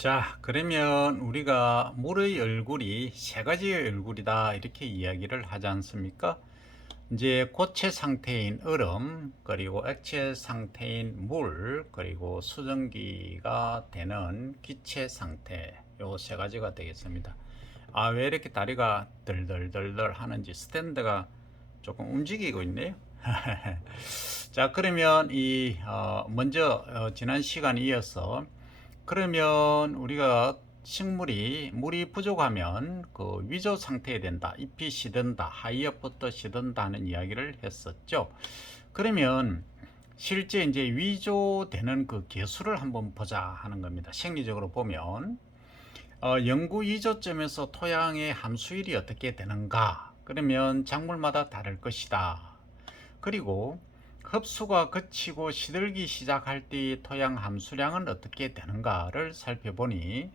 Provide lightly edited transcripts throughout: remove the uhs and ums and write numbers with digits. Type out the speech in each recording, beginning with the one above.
자, 그러면 우리가 물의 얼굴이 세 가지의 얼굴이다 이렇게 이야기를 하지 않습니까? 이제 고체 상태인 얼음, 그리고 액체 상태인 물, 그리고 수증기가 되는 기체 상태, 요 세 가지가 되겠습니다. 아, 왜 이렇게 다리가 덜덜덜덜 하는지 스탠드가 조금 움직이고 있네요. 자, 그러면 먼저 지난 시간에 이어서 그러면 우리가 식물이 물이 부족하면 그 위조 상태에 된다. 잎이 시든다. 하이엽부터 시든다 하는 이야기를 했었죠. 그러면 실제 이제 위조되는 그 개수를 한번 보자 하는 겁니다. 생리적으로 보면 영구 위조점에서 토양의 함수율이 어떻게 되는가? 그러면 작물마다 다를 것이다. 그리고 흡수가 그치고 시들기 시작할 때 토양 함수량은 어떻게 되는가를 살펴보니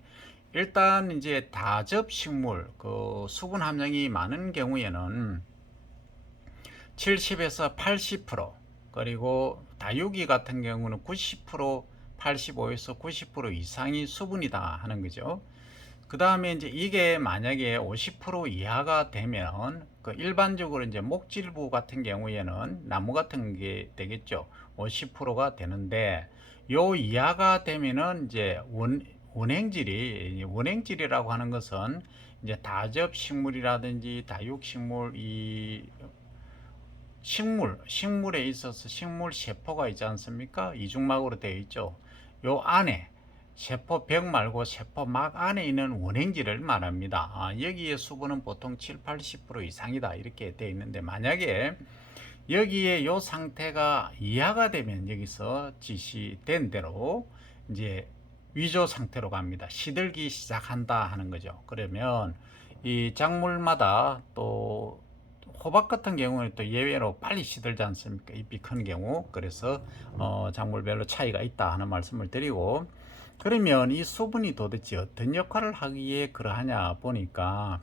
일단 이제 다접 식물 그 수분 함량이 많은 경우에는 70에서 80% 그리고 다육이 같은 경우는 90% 85에서 90% 이상이 수분이다 하는 거죠. 그 다음에 이제 이게 만약에 50% 이하가 되면 그 일반적으로 이제 목질부 같은 경우에는 나무 같은 게 되겠죠. 50%가 되는데 요 이하가 되면은 이제 원행질이라고 하는 것은 이제 다접 식물이라든지 다육 식물 이 식물에 있어서 식물 세포가 있지 않습니까? 이중막으로 되어 있죠. 요 안에 세포벽 말고 세포막 안에 있는 원행질을 말합니다. 여기에 수분은 보통 7, 80% 이상이다 이렇게 되어 있는데 만약에 여기에 요 상태가 이하가 되면 여기서 지시된 대로 이제 위조 상태로 갑니다. 시들기 시작한다 하는 거죠. 그러면 이 작물마다 또 호박 같은 경우는 또 예외로 빨리 시들지 않습니까? 잎이 큰 경우. 그래서 작물별로 차이가 있다 하는 말씀을 드리고 그러면 이 수분이 도대체 어떤 역할을 하기에 그러하냐 보니까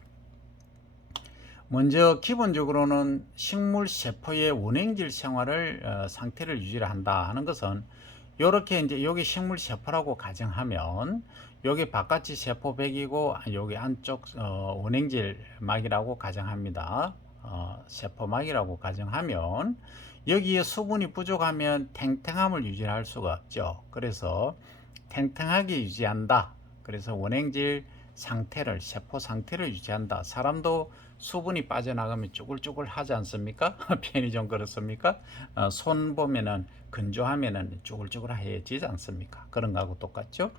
먼저 기본적으로는 식물 세포의 원행질 생활을 상태를 유지를 한다 하는 것은 이렇게 이제 여기 식물 세포라고 가정하면 여기 바깥이 세포백이고 여기 안쪽 원행질 막이라고 가정합니다. 세포막이라고 가정하면 여기에 수분이 부족하면 탱탱함을 유지할 수가 없죠. 그래서 탱탱하게 유지한다. 그래서 원행질 상태를 세포 상태를 유지한다. 사람도 수분이 빠져나가면 쭈글쭈글 하지 않습니까? 편히 좀 그렇습니까? 손 보면은 건조하면은 쭈글쭈글해지지 않습니까? 그런 거하고 똑같죠?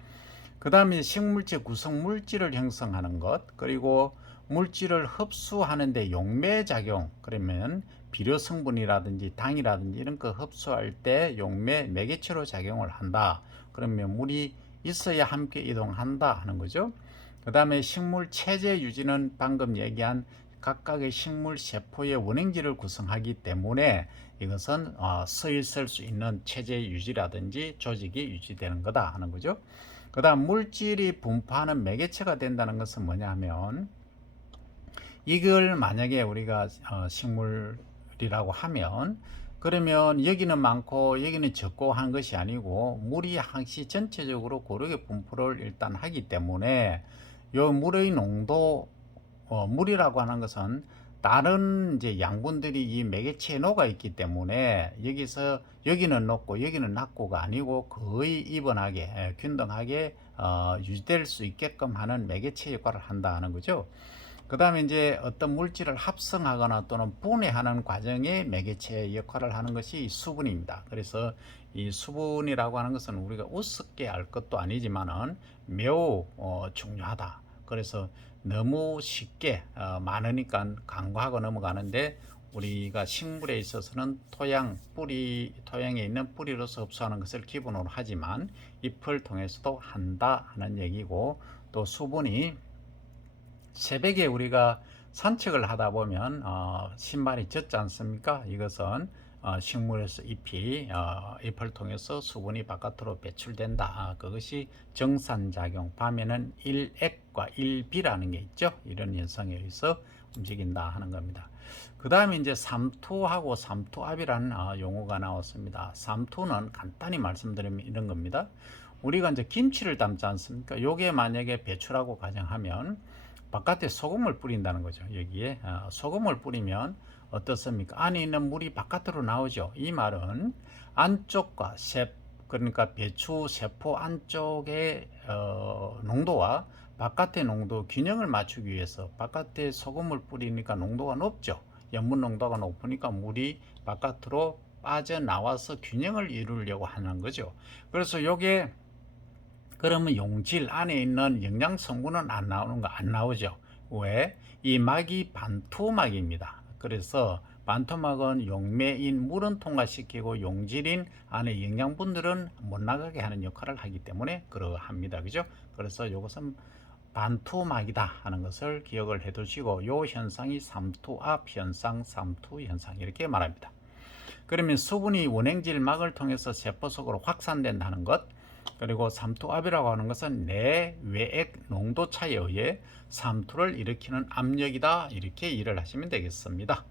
그 다음에 식물체 구성 물질을 형성하는 것, 그리고 물질을 흡수하는데 용매작용, 그러면 비료 성분이라든지 당이라든지 이런 거 흡수할 때 용매 매개체로 작용을 한다. 그러면 물이 있어야 함께 이동한다 하는 거죠. 그 다음에 식물 체제 유지는 방금 얘기한 각각의 식물 세포의 원행질을 구성하기 때문에 이것은 서 있을 수 있는 체제 유지라든지 조직이 유지되는 거다 하는 거죠. 그 다음 물질이 분포하는 매개체가 된다는 것은 뭐냐면 이걸 만약에 우리가 식물이라고 하면 그러면 여기는 많고 여기는 적고 한 것이 아니고 물이 항시 전체적으로 고르게 분포를 일단 하기 때문에 요 물의 농도 물이라고 하는 것은 다른 이제 양분들이 이 매개체에 녹아 있기 때문에 여기서 여기는 높고 여기는 낮고가 아니고 거의 이번하게 균등하게 유지될 수 있게끔 하는 매개체 역할을 한다 하는 거죠. 그 다음에 이제 어떤 물질을 합성하거나 또는 분해하는 과정에 매개체 역할을 하는 것이 수분입니다. 그래서 이 수분이라고 하는 것은 우리가 우습게 알 것도 아니지만은 매우 중요하다. 그래서 너무 쉽게 많으니까 간과하고 넘어가는데 우리가 식물에 있어서는 토양에 있는 뿌리로서 흡수하는 것을 기본으로 하지만 잎을 통해서도 한다 하는 얘기고 또 수분이 새벽에 우리가 산책을 하다 보면 신발이 젖지 않습니까? 이것은 식물에서 잎을 통해서 수분이 바깥으로 배출된다. 그것이 정산작용. 밤에는 일액과 일비라는 게 있죠. 이런 현상에 의해서 움직인다 하는 겁니다. 그 다음에 이제 삼투하고 삼투압이라는 용어가 나왔습니다. 삼투는 간단히 말씀드리면 이런 겁니다. 우리가 이제 김치를 담지 않습니까? 요게 만약에 배추라고 가정하면 바깥에 소금을 뿌린다는 거죠. 여기에 소금을 뿌리면 어떻습니까? 안에 있는 물이 바깥으로 나오죠. 이 말은 안쪽과 그러니까 배추 세포 안쪽의 농도와 바깥의 농도 균형을 맞추기 위해서 바깥에 소금을 뿌리니까 농도가 높죠. 염분 농도가 높으니까 물이 바깥으로 빠져나와서 균형을 이루려고 하는 거죠. 그래서 요게 그러면 용질 안에 있는 영양 성분은 안 나오는 거 안 나오죠. 왜? 이 막이 반투막입니다. 그래서 반투막은 용매인 물은 통과시키고 용질인 안에 영양분들은 못 나가게 하는 역할을 하기 때문에 그러합니다. 그죠? 그래서 이것은 반투막이다 하는 것을 기억을 해 두시고 요 현상이 삼투압 현상, 삼투 현상 이렇게 말합니다. 그러면 수분이 원행질 막을 통해서 세포 속으로 확산된다는 것, 그리고 삼투압이라고 하는 것은 내외액 농도 차에 의해 삼투를 일으키는 압력이다. 이렇게 이해를 하시면 되겠습니다.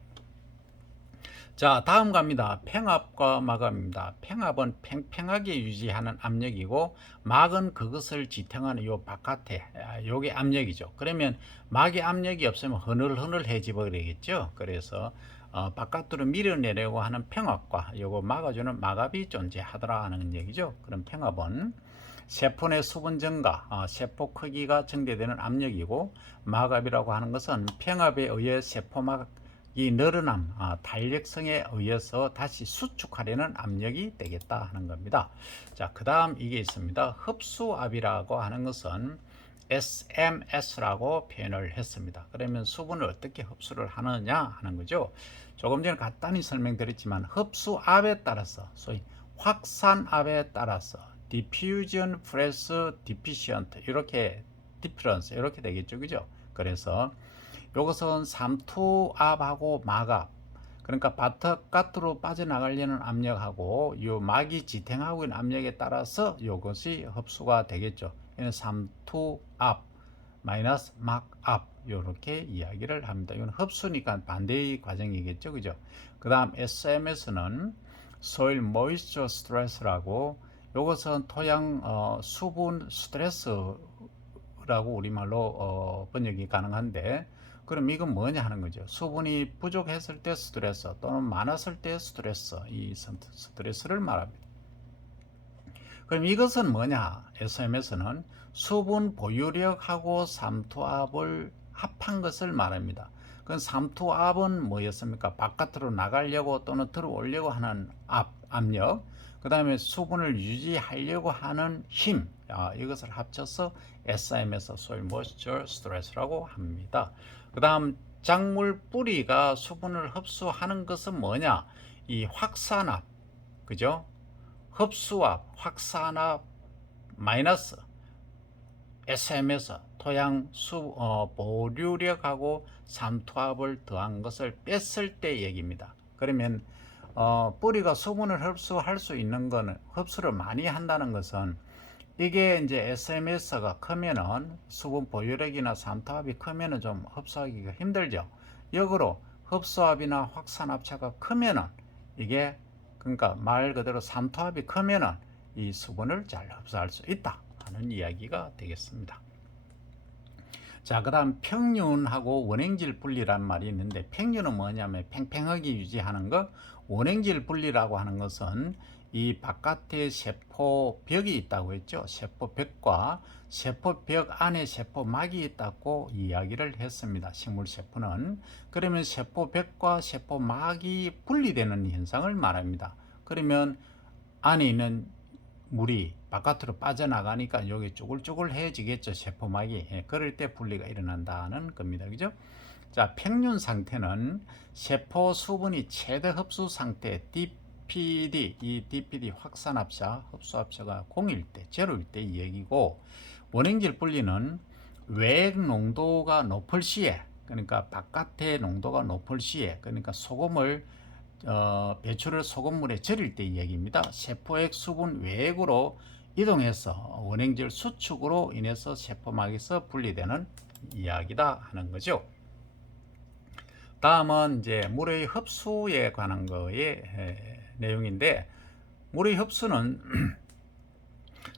자, 다음 갑니다. 팽압과 마감입니다. 팽압은 팽팽하게 유지하는 압력이고 막은 그것을 지탱하는 요 바깥에 요게 압력이죠. 그러면 막의 압력이 없으면 흐늘흐늘해져 버리겠죠. 그래서 바깥으로 밀어내려고 하는 팽압과 요거 막아주는 막압이 존재하더라는 얘기죠. 그럼 팽압은 세포 내 수분 증가, 세포 크기가 증대되는 압력이고 막압이라고 하는 것은 팽압에 의해 세포막이 늘어남, 탄력성에 의해서 다시 수축하려는 압력이 되겠다 하는 겁니다. 자, 그 다음 이게 있습니다. 흡수압이라고 하는 것은 SMS라고 표현을 했습니다. 그러면 수분을 어떻게 흡수를 하느냐 하는 거죠. 조금 전에 간단히 설명드렸지만 흡수압에 따라서 소위 확산압에 따라서 diffusion plus deficient 이렇게 difference 이렇게 되겠죠. 그죠? 그래서 이것은 삼투압하고 막압 그러니까 바깥으로 빠져나가려는 압력하고 이 막이 지탱하고 있는 압력에 따라서 이것이 흡수가 되겠죠. 삼투압 마이너스 막압 이렇게 이야기를 합니다. 이건 흡수니까 반대의 과정이겠죠. 그죠? 그 다음 SMS는 Soil Moisture Stress라고 이것은 토양 수분 스트레스라고 우리말로 번역이 가능한데 그럼 이건 뭐냐 하는 거죠. 수분이 부족했을 때 스트레스 또는 많았을 때 스트레스 이 스트레스를 말합니다. 그럼 이것은 뭐냐? SMS는 수분 보유력하고 삼투압을 합한 것을 말합니다. 그 삼투압은 뭐였습니까? 바깥으로 나가려고 또는 들어오려고 하는 압력, 그 다음에 수분을 유지하려고 하는 힘, 이것을 합쳐서 SMS, Soil Moisture Stress라고 합니다. 그 다음 작물 뿌리가 수분을 흡수하는 것은 뭐냐? 이 확산압, 그죠? 흡수압, 확산압, 마이너스 SMS, 토양 보류력하고 삼투압을 더한 것을 뺐을 때 얘기입니다. 그러면 뿌리가 수분을 흡수할 수 있는 거는 흡수를 많이 한다는 것은 이게 이제 SMS가 크면은 수분 보유력이나 삼투압이 크면은 좀 흡수하기가 힘들죠. 역으로 흡수압이나 확산압차가 크면은 이게 그러니까 말 그대로 삼투압이 크면은 이 수분을 잘 흡수할 수 있다 하는 이야기가 되겠습니다. 자, 그 다음 평균하고 원행질 분리란 말이 있는데 평균은 뭐냐면 팽팽하게 유지하는 것, 원행질 분리라고 하는 것은 이 바깥에 세포벽이 있다고 했죠. 세포벽과 세포벽 안에 세포막이 있다고 이야기를 했습니다. 식물세포는. 그러면 세포벽과 세포막이 분리되는 현상을 말합니다. 그러면 안에 있는 물이 바깥으로 빠져나가니까 여기 쭈글쭈글해지겠죠. 세포막이. 그럴 때 분리가 일어난다는 겁니다. 그죠? 자, 평균 상태는 세포 수분이 최대 흡수 상태 DPD, 이 DPD 확산압차, 흡수압차가 0일 때, 제로일 때 이 얘기고, 원행질 분리는 외액 농도가 높을 시에, 그러니까 바깥의 농도가 높을 시에, 그러니까 소금을 배추를 소금물에 절일 때 얘기입니다. 세포액 수분 외액으로 이동해서 원행질 수축으로 인해서 세포막에서 분리되는 이야기다 하는 거죠. 다음은 이제 물의 흡수에 관한 거의 내용인데 물의 흡수는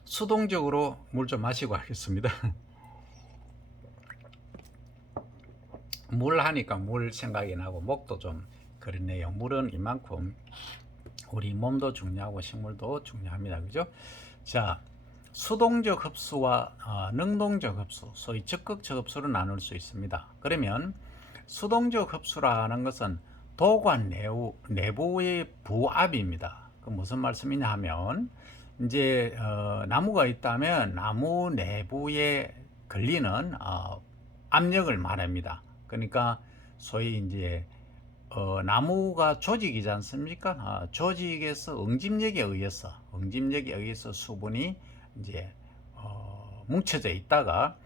수동적으로 물 좀 마시고 하겠습니다. 물 하니까 물 생각이 나고 목도 좀 그렇네요. 물은 이만큼 우리 몸도 중요하고 식물도 중요합니다. 그죠? 자, 수동적 흡수와 능동적 흡수, 소위 적극적 흡수로 나눌 수 있습니다. 그러면 수동적 흡수라는 것은 도관 내부의 부압입니다. 그 무슨 말씀이냐 하면 이제 나무가 있다면 나무 내부에 걸리는 압력을 말합니다. 그러니까 소위 이제 나무가 조직이지 않습니까? 조직에서 응집력에 의해서 수분이 이제 뭉쳐져 있다가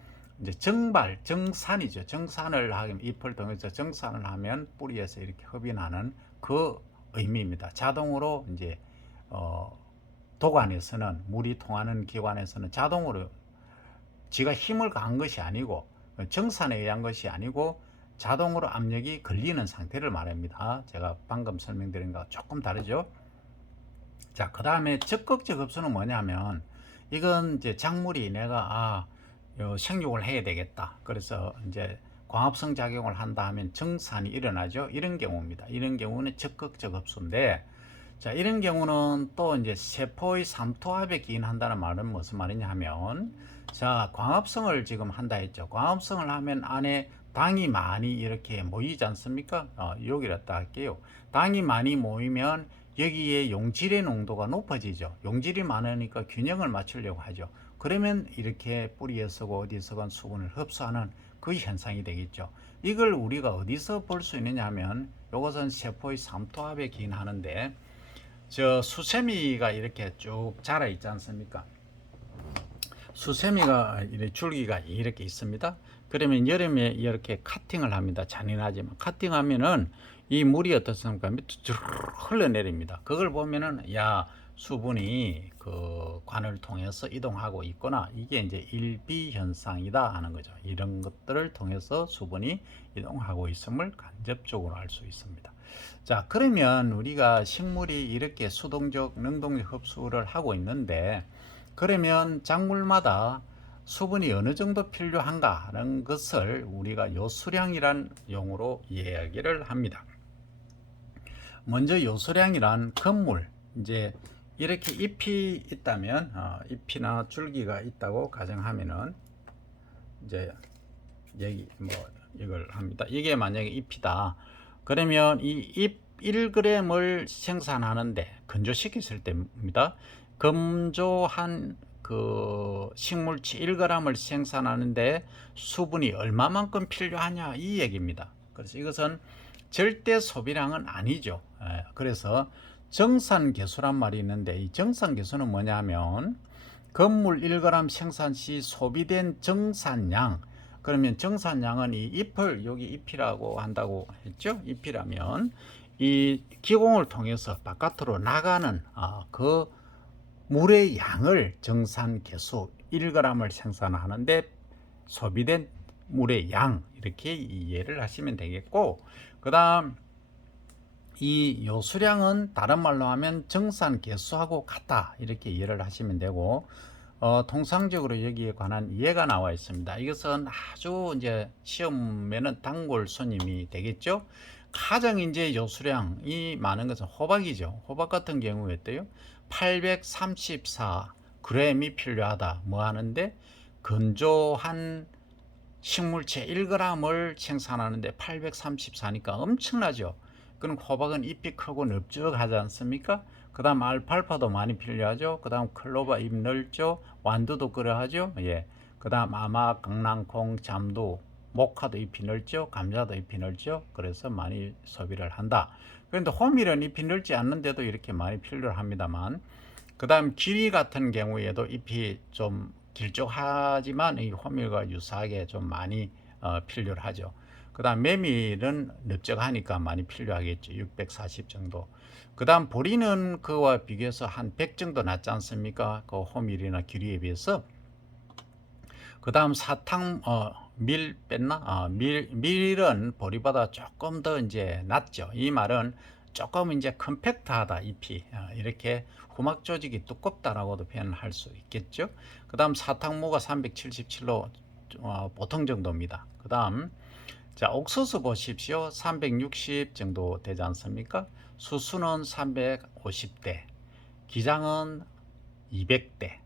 이제 정산이죠. 정산을 하면 잎을 통해서 정산을 하면 뿌리에서 이렇게 흡인하는 그 의미입니다. 자동으로 이제 도관에서는 물이 통하는 기관에서는 자동으로 지가 힘을 가한 것이 아니고 정산에 의한 것이 아니고 자동으로 압력이 걸리는 상태를 말합니다. 제가 방금 설명드린 것과 조금 다르죠. 자, 그 다음에 적극적 흡수는 뭐냐면 이건 이제 작물이 내가 생육을 해야 되겠다. 그래서 이제 광합성 작용을 한다 하면 정산이 일어나죠. 이런 경우입니다. 이런 경우는 적극적 흡수인데, 자, 이런 경우는 또 이제 세포의 삼투압에 기인한다는 말은 무슨 말이냐 하면, 자, 광합성을 지금 한다 했죠. 광합성을 하면 안에 당이 많이 이렇게 모이지 않습니까? 여기다 할게요. 당이 많이 모이면 여기에 용질의 농도가 높아지죠. 용질이 많으니까 균형을 맞추려고 하죠. 그러면 이렇게 뿌리에서고 어디서건 수분을 흡수하는 그 현상이 되겠죠. 이걸 우리가 어디서 볼 수 있느냐 하면 이것은 세포의 삼투압에 기인하는데, 저 수세미가 이렇게 쭉 자라 있지 않습니까? 수세미가 줄기가 이렇게 있습니다. 그러면 여름에 이렇게 카팅을 합니다. 잔인하지만 카팅하면은 이 물이 어떻습니까? 밑으로 흘러내립니다. 그걸 보면은 야, 수분이 그 관을 통해서 이동하고 있구나. 이게 이제 일비 현상이다 하는 거죠. 이런 것들을 통해서 수분이 이동하고 있음을 간접적으로 알 수 있습니다. 자, 그러면 우리가 식물이 이렇게 수동적, 능동적 흡수를 하고 있는데, 그러면 작물마다 수분이 어느 정도 필요한가 하는 것을 우리가 요수량이란 용어로 이야기를 합니다. 먼저 요수량이란 건물, 이제 이렇게 잎이 있다면 잎이나 줄기가 있다고 가정하면은 이제 여기 뭐 이걸 합니다. 이게 만약에 잎이다. 그러면 이 잎 1g을 생산하는데 건조시켰을 때입니다. 건조한 그 식물치 1g을 생산하는데 수분이 얼마만큼 필요하냐 이 얘기입니다. 그래서 이것은 절대 소비량은 아니죠. 그래서 정산계수란 말이 있는데 이 정산계수는 뭐냐면 건물 1g 생산 시 소비된 정산량, 그러면 정산량은 이 잎을 여기 잎이라고 한다고 했죠. 잎이라면 이 기공을 통해서 바깥으로 나가는 그 물의 양을 정산계수 1g을 생산하는데 소비된 물의 양, 이렇게 이해를 하시면 되겠고, 그 다음 이 요수량은 다른 말로 하면 정산계수하고 같다, 이렇게 이해를 하시면 되고, 통상적으로 여기에 관한 이해가 나와 있습니다. 이것은 아주 이제 시험에는 단골 손님이 되겠죠. 가장 이제 요수량이 많은 것은 호박이죠. 호박 같은 경우에 어때요? 834g이 필요하다. 뭐 하는데 건조한 식물체 1g을 생산하는데 834니까 엄청나죠. 그럼 호박은 잎이 크고 넓적하지 않습니까? 그 다음 알팔파도 많이 필요하죠. 그 다음 클로바 잎 넓죠. 완두도 그러하죠. 예. 그 다음 아마 강낭콩, 잠두, 모카도 잎이 넓죠. 감자도 잎이 넓죠. 그래서 많이 소비를 한다. 그런데 호밀은 잎이 넓지 않는데도 이렇게 많이 필요를 합니다만, 그 다음 기리 같은 경우에도 잎이 좀 길쭉하지만 이 호밀과 유사하게 좀 많이 필요를 하죠. 그 다음 메밀은 넓적하니까 많이 필요하겠죠. 640 정도. 그 다음 보리는 그와 비교해서 한 100 정도 낫지 않습니까? 그 호밀이나 기리에 비해서. 그 다음 사탕, 밀 뺐나? 밀은 보리보다 조금 더 이제 낫죠. 이 말은 조금 이제 컴팩트하다 잎이 이렇게 후막 조직이 두껍다라고도 표현을 할 수 있겠죠. 그다음 사탕무가 377로 보통 정도입니다. 그다음 자 옥수수 보십시오. 360 정도 되지 않습니까? 수수는 350대, 기장은 200대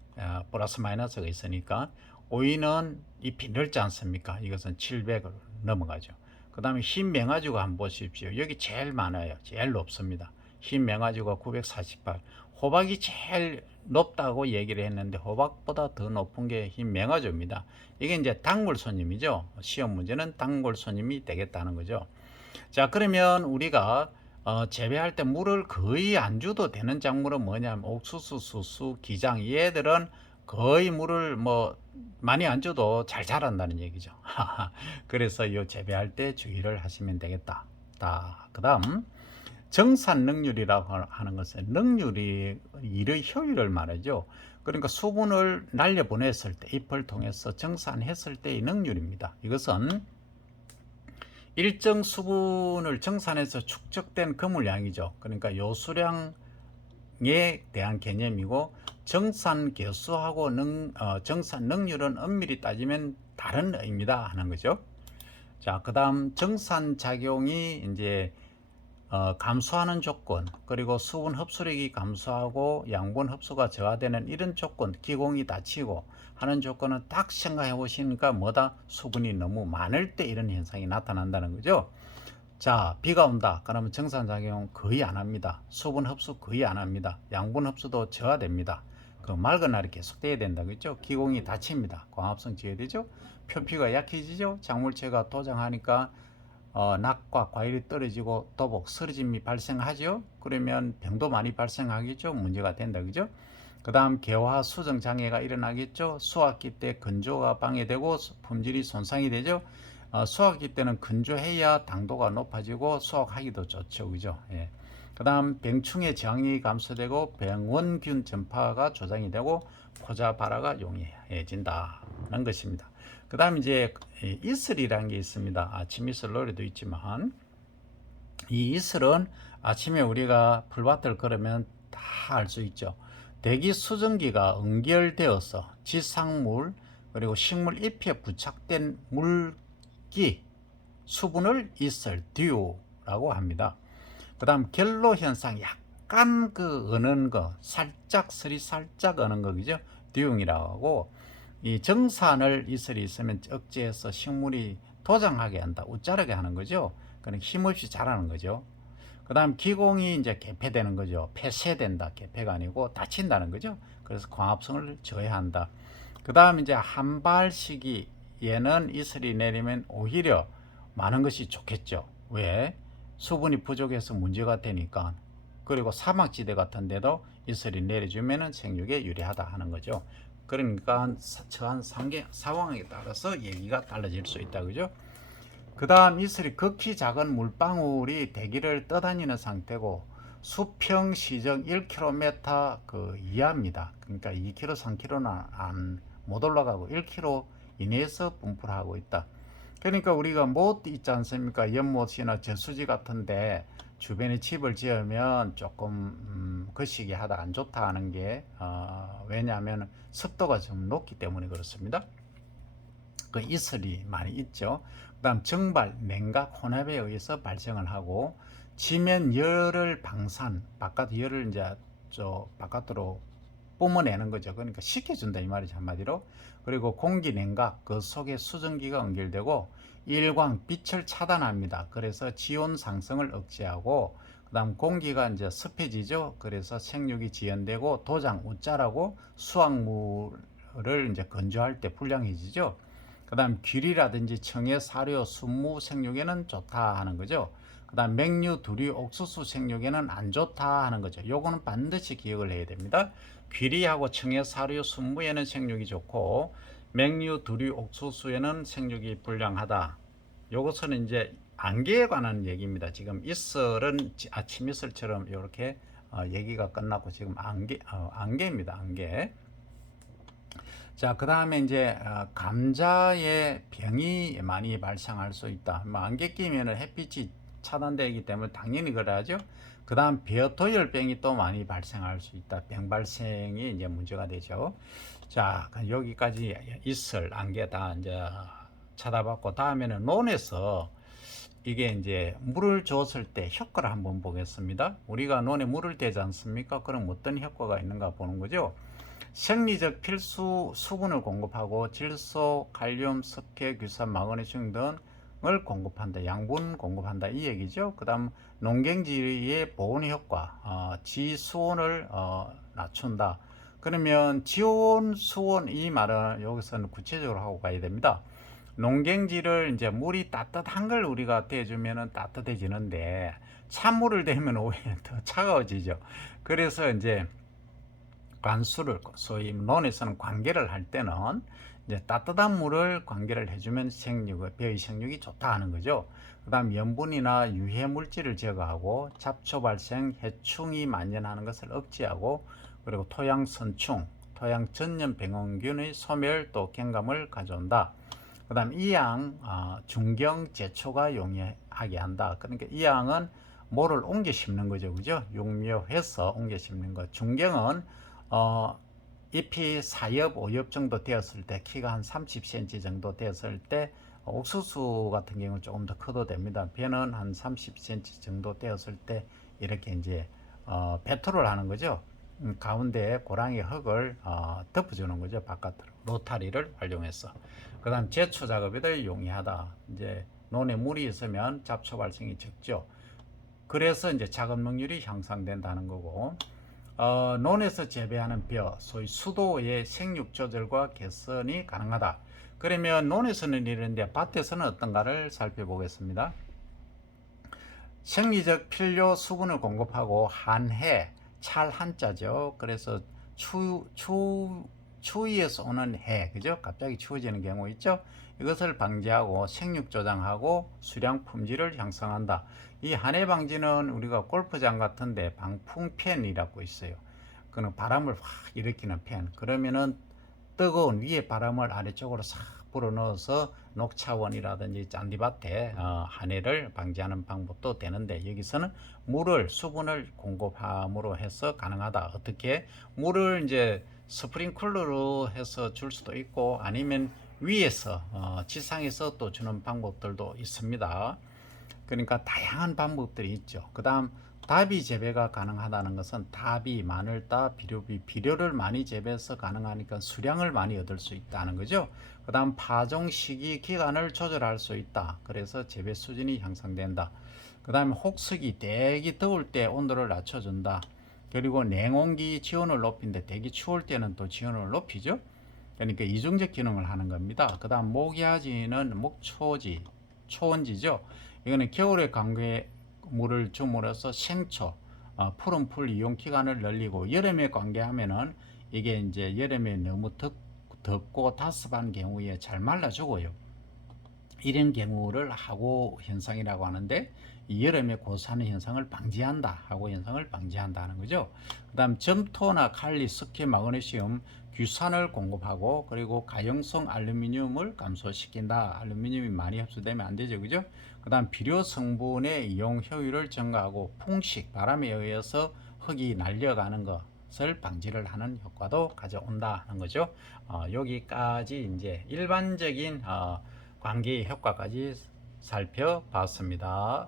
플러스 마이너스가 있으니까 오이는 잎이 넓지 않습니까? 이것은 700을 넘어가죠. 그 다음에 흰 맹아주가 한번 보십시오. 여기 제일 많아요. 제일 높습니다. 흰 맹아주가 948. 호박이 제일 높다고 얘기를 했는데 호박보다 더 높은 게 흰 맹아주입니다. 이게 이제 단골 손님이죠. 시험 문제는 단골 손님이 되겠다는 거죠. 자, 그러면 우리가 재배할 때 물을 거의 안 줘도 되는 작물은 뭐냐면 옥수수, 수수, 기장 얘들은 거의 물을 뭐 많이 안 줘도 잘 자란다는 얘기죠. 그래서 이 재배할 때 주의를 하시면 되겠다. 그다음 정산 능률이라고 하는 것은 능률이 일의 효율을 말하죠. 그러니까 수분을 날려 보냈을 때 잎을 통해서 정산했을 때의 능률입니다. 이것은 일정 수분을 정산해서 축적된 그물량이죠. 그러니까 요수량에 대한 개념이고 정산 개수하고 정산 능률은 엄밀히 따지면 다른 의미다 하는 거죠. 자, 그다음 정산 작용이 이제 감소하는 조건, 그리고 수분 흡수력이 감소하고 양분 흡수가 저하되는 이런 조건, 기공이 닫히고 하는 조건은 딱 생각해 보시니까 뭐다? 수분이 너무 많을 때 이런 현상이 나타난다는 거죠. 자, 비가 온다. 그러면 정산작용 거의 안 합니다. 수분 흡수 거의 안 합니다. 양분 흡수도 저하됩니다. 그 맑은 날이 계속돼야 된다. 그죠? 기공이 닫힙니다. 광합성 저해되죠? 표피가 약해지죠? 작물체가 도장하니까 낙과 과일이 떨어지고 도복, 쓰러짐이 발생하죠. 그러면 병도 많이 발생하겠죠. 문제가 된다. 그죠? 그 다음 개화 수정 장애가 일어나겠죠. 수확기 때 건조가 방해되고 품질이 손상이 되죠. 수확기 때는 건조해야 당도가 높아지고 수확하기도 좋죠. 그죠? 예. 그 다음 병충해 저항력이 감소되고 병원균 전파가 조장이 되고 포자 발화가 용이해진다는 것입니다. 그 다음 이제 이슬이라는 게 있습니다. 아침 이슬 노래도 있지만 이 이슬은 아침에 우리가 풀밭을 걸으면 다 알 수 있죠. 대기 수증기가 응결되어서 지상물 그리고 식물 잎에 부착된 물기 수분을 이슬 듀라고 합니다. 그 다음 결로 현상 약간 그 어는 거 살짝 슬이 살짝 어는 거죠. 듀잉이라고 하고 이 정산을 이슬이 있으면 억제해서 식물이 도장하게 한다. 웃자르게 하는 거죠. 그러니까 힘없이 자라는 거죠. 그 다음 기공이 이제 개폐되는 거죠. 폐쇄된다. 개폐가 아니고 닫힌다는 거죠. 그래서 광합성을 저해한다. 그 다음 이제 한발 시기에는 이슬이 내리면 오히려 많은 것이 좋겠죠. 왜? 수분이 부족해서 문제가 되니까. 그리고 사막지대 같은 데도 이슬이 내려주면 생육에 유리하다 하는 거죠. 그러니까 처한 상황에 따라서 얘기가 달라질 수 있다. 그죠? 그 다음 이슬이 극히 작은 물방울이 대기를 떠다니는 상태고 수평 시정 1km 그 이하입니다. 그러니까 2km, 3km는 못 올라가고 1km 이내에서 분포를 하고 있다. 그러니까 우리가 못 있지 않습니까? 연못이나 저수지 같은데 주변에 집을 지으면 조금 거시기 하다 안 좋다 하는 게 왜냐하면 습도가 좀 높기 때문에 그렇습니다. 그 이슬이 많이 있죠. 그 다음 정발, 냉각, 혼합에 의해서 발생을 하고 지면 열을 방산, 바깥 열을 이제 바깥으로 뿜어내는 거죠. 그러니까 식혀준다 이 말이죠, 한마디로. 그리고 공기 냉각, 그 속에 수증기가 연결되고 일광, 빛을 차단합니다. 그래서 지온 상승을 억제하고 그다음 공기가 이제 습해지죠. 그래서 생육이 지연되고 도장, 웃자라고 수확물을 이제 건조할 때 불량해지죠. 그다음 귀리라든지 청해, 사료, 순무 생육에는 좋다 하는 거죠. 그다음 맹류, 두류, 옥수수 생육에는 안 좋다 하는 거죠. 요거는 반드시 기억을 해야 됩니다. 귀리하고 청해, 사료, 순무에는 생육이 좋고 맹류, 두류, 옥수수에는 생육이 불량하다. 요것은 이제 안개에 관한 얘기입니다. 지금 이슬은 아침 이슬처럼 이렇게 얘기가 끝났고 지금 안개입니다. 안개. 자, 그 다음에 이제 감자에 병이 많이 발생할 수 있다. 뭐 안개 끼면 햇빛이 차단되기 때문에 당연히 그래야죠. 그 다음 벼토열병이 또 많이 발생할 수 있다. 병 발생이 이제 문제가 되죠. 자, 여기까지 있을 안개 다 이제 찾아봤고, 다음에는 논에서 이게 이제 물을 줬을 때 효과를 한번 보겠습니다. 우리가 논에 물을 대지 않습니까? 그럼 어떤 효과가 있는가 보는 거죠. 생리적 필수 수분을 공급하고 질소, 칼륨, 석회, 규산, 마그네슘 등을 공급한다. 양분 공급한다. 이 얘기죠. 그 다음 농경지의 보온 효과, 지수온을 낮춘다. 그러면 지온, 수온 이 말은 여기서는 구체적으로 하고 가야 됩니다. 농경지를 이제 물이 따뜻한 걸 우리가 대주면은 따뜻해지는데 찬물을 대면 오히려 더 차가워지죠. 그래서 이제 관수를 소위 논에서는 관계를 할 때는 이제 따뜻한 물을 관계를 해주면 벼의 생육이 좋다 하는 거죠. 그 다음 염분이나 유해 물질을 제거하고 잡초 발생, 해충이 만연하는 것을 억제하고 그리고 토양 선충, 토양 전염 병원균의 소멸 또 경감을 가져온다. 그 다음 이양 중경 제초가 용이하게 한다. 그러니까 이양은 모를 옮겨 심는 거죠. 그죠? 육묘해서 옮겨 심는 거. 중경은 잎이 4엽, 5엽 정도 되었을 때, 키가 한 30cm 정도 되었을 때, 옥수수 같은 경우는 조금 더 커도 됩니다. 배는 한 30cm 정도 되었을 때, 이렇게 이제, 배토를 하는 거죠. 가운데에 고랑이 흙을 덮어주는 거죠. 바깥으로. 로타리를 활용해서. 그 다음 제초 작업에도 용이하다. 이제 논에 물이 있으면 잡초 발생이 적죠. 그래서 이제 작업능률이 향상된다는 거고, 논에서 재배하는 벼, 소위 수도의 생육 조절과 개선이 가능하다. 그러면 논에서는 이런데 밭에서는 어떤가를 살펴보겠습니다. 생리적 필요 수분을 공급하고 한해, 찰 한자죠. 그래서 추위에서 오는 해, 그죠? 갑자기 추워지는 경우 있죠? 이것을 방지하고 생육 조장하고 수량 품질을 향상한다. 이 한해 방지는 우리가 골프장 같은데 방풍팬이라고 있어요. 그는 바람을 확 일으키는 팬. 그러면은 뜨거운 위에 바람을 아래쪽으로 싹 불어넣어서 녹차원이라든지 잔디밭에 한해를 방지하는 방법도 되는데, 여기서는 물을 수분을 공급함으로 해서 가능하다. 어떻게? 물을 이제 스프링클러로 해서 줄 수도 있고 아니면 위에서 지상에서 또 주는 방법들도 있습니다. 그러니까 다양한 방법들이 있죠. 그 다음 다비 재배가 가능하다는 것은 다비, 마늘따, 비료비, 비료를 많이 재배해서 가능하니까 수량을 많이 얻을 수 있다는 거죠. 그 다음 파종 시기, 기간을 조절할 수 있다. 그래서 재배 수준이 향상된다. 그 다음에 혹석이 대기 더울 때 온도를 낮춰준다. 그리고 냉온기 지온을 높인데 대기 추울 때는 또 지온을 높이죠. 그러니까 이중적 기능을 하는 겁니다. 그 다음 목야지는 목초지, 초원지죠. 이거는 겨울에 관계 물을 줌으로써 생초, 푸른 풀 이용 기간을 늘리고, 여름에 관계하면은 이게 이제 여름에 너무 덥고 다습한 경우에 잘 말라 죽어요. 이런 경우를 하고 현상이라고 하는데, 이 여름에 고사하는 현상을 방지한다 하고 현상을 방지한다는 거죠. 그 다음 점토나 칼리, 석회, 마그네슘, 규산을 공급하고 그리고 가용성 알루미늄을 감소시킨다. 알루미늄이 많이 흡수되면 안 되죠. 그죠? 그 다음 비료 성분의 이용 효율을 증가하고 풍식, 바람에 의해서 흙이 날려가는 것을 방지를 하는 효과도 가져온다 하는 거죠. 여기까지 이제 일반적인 관계 효과까지 살펴봤습니다.